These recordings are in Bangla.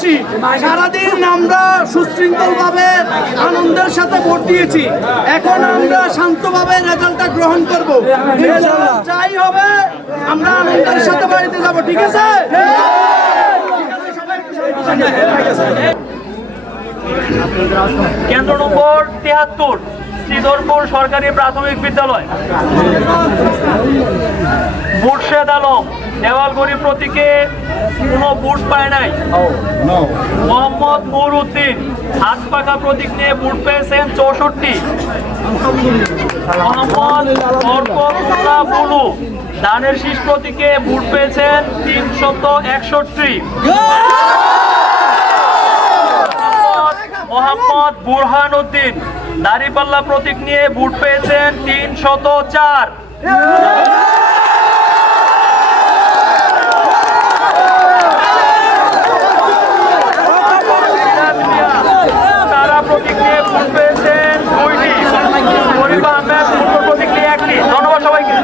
এলাকাবাসী সারাদিন আমরা সুশৃঙ্খলভাবে আনন্দের সাথে ভোট দিয়েছি। এখন আমরা শান্তভাবে রেজাল্টটা গ্রহণ করব। যাই হবে আমরা আনন্দের সাথে বাড়িতে যাব, ঠিক আছে? কেন্দ্র নম্বর ৭৩ শ্রীধরপুর সরকারি প্রাথমিক বিদ্যালয়। মুর্শেদ আলম দেওয়ালগড়ি প্রতীকে কোনো ভোট পায় নাই। মোহাম্মদ নুর উদ্দিন হাত পাখা প্রতীক নিয়ে ভোট পেয়েছেন ৬৪। মোহাম্মদ বরকতুল্লাহ বুলু ধানের শীষ প্রতীকে ভোট পেয়েছেন ৩৬১। মোহাম্মদ বুরহান উদ্দিন দাঁড়িপাল্লা প্রতীক নিয়ে ভোট পেয়েছেন ৩০৪। তারা প্রতীক নিয়ে ভোট পেয়েছেন ২টি। শরীফ আহমেদ প্রতীক নিয়ে ১টি। ধন্যবাদ সবাইকে।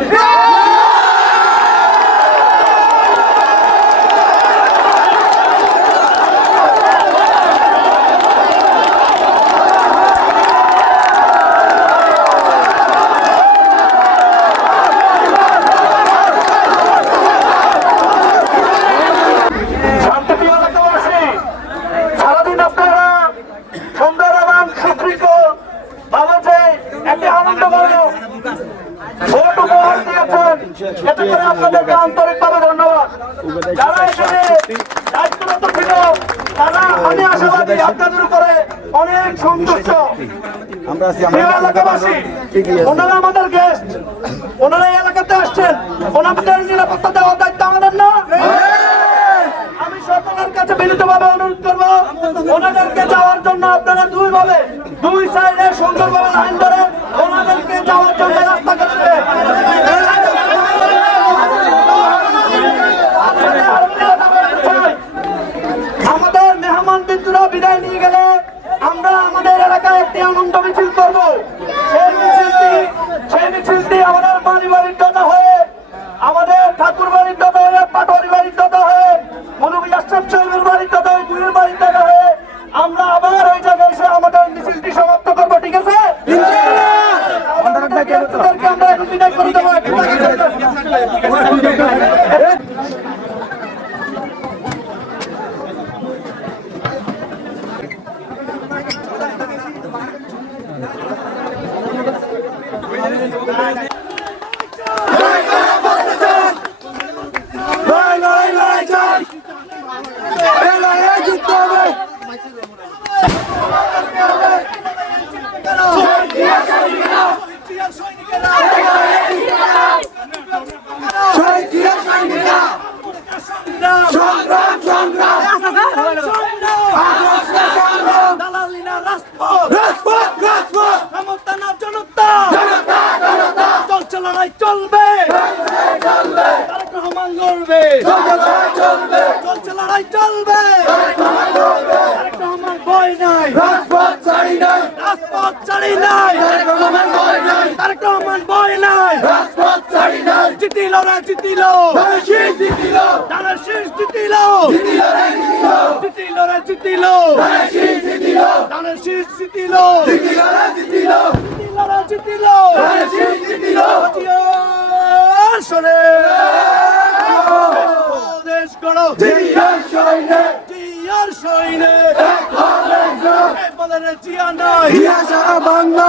আপনাদেরকে আন্তরিকভাবে ধন্যবাদ। যারা এখানে দায়িত্বরত ছিল তারা, আমি আশাবাদী আপনাদের উপরে অনেক সন্তুষ্ট। এলাকাবাসী ওনারা আমাদের গেস্ট, ওনারা এই এলাকাতে আসছেন, ওনাদের নিরাপত্তা দেওয়ার দায়িত্ব আমাদের না? আমি সকলের কাছে বিনীতভাবে অনুরোধ করবো ওনাদেরকে যাওয়ার জন্য আপনারা দুই সাইডে সুন্দরভাবে লাইন ধরে ওনাদেরকে যাওয়ার জন্য রাস্তা করে দেবেন। আমাদের মেহমান বিন্দুরা বিদায় নিয়ে গেলে আমরা আমাদের এলাকায় একটি আনন্দ মিছিল করবো। সেই মিছিলটি আমাদের বাড়ি বাড়ির দাদা হয়ে, আমাদের ঠাকুর বাড়ির দাদা হয়ে, পাটোয়ারি বাড়ির দাদা হয়ে, মৌলভী আশরাফ সাহেবের বাড়ির দাদা হয়ে, গুয়ের বাড়ির দাদা হয়ে আমরা আবার ওই জায়গায় এসে আমাদের মিছিলটি সমাপ্ত করবো, ঠিক আছে? আমরা এখন বিদায় করে দেবো। চলবে, তারেক রহমান লড়বে, চলছে লড়াই চলবে, তারেক রহমান ভয় নাই, রাজপথ ছাড়ি নাই, তারেক রহমান ভয় নাই, রাজপথ ছাড়ি নাই, জিতিল রে জিতিল, ধানের শীষ জিতিল, ধানের শীষ জিতিল, জিতিল রে জিতিল, ধানের শীষ জিতিল, ধানের শীষ জিতিল, জিতিল রে জিতিল, জিতিল রে জিতিল, ধানের শীষ জিতিল। শোনে দেশ গড়ো, জিয়ার সৈন্যে, জিয়ার সৈন্যে, বলে রে জিয়া নাই, জিয়া সারা বাংলা।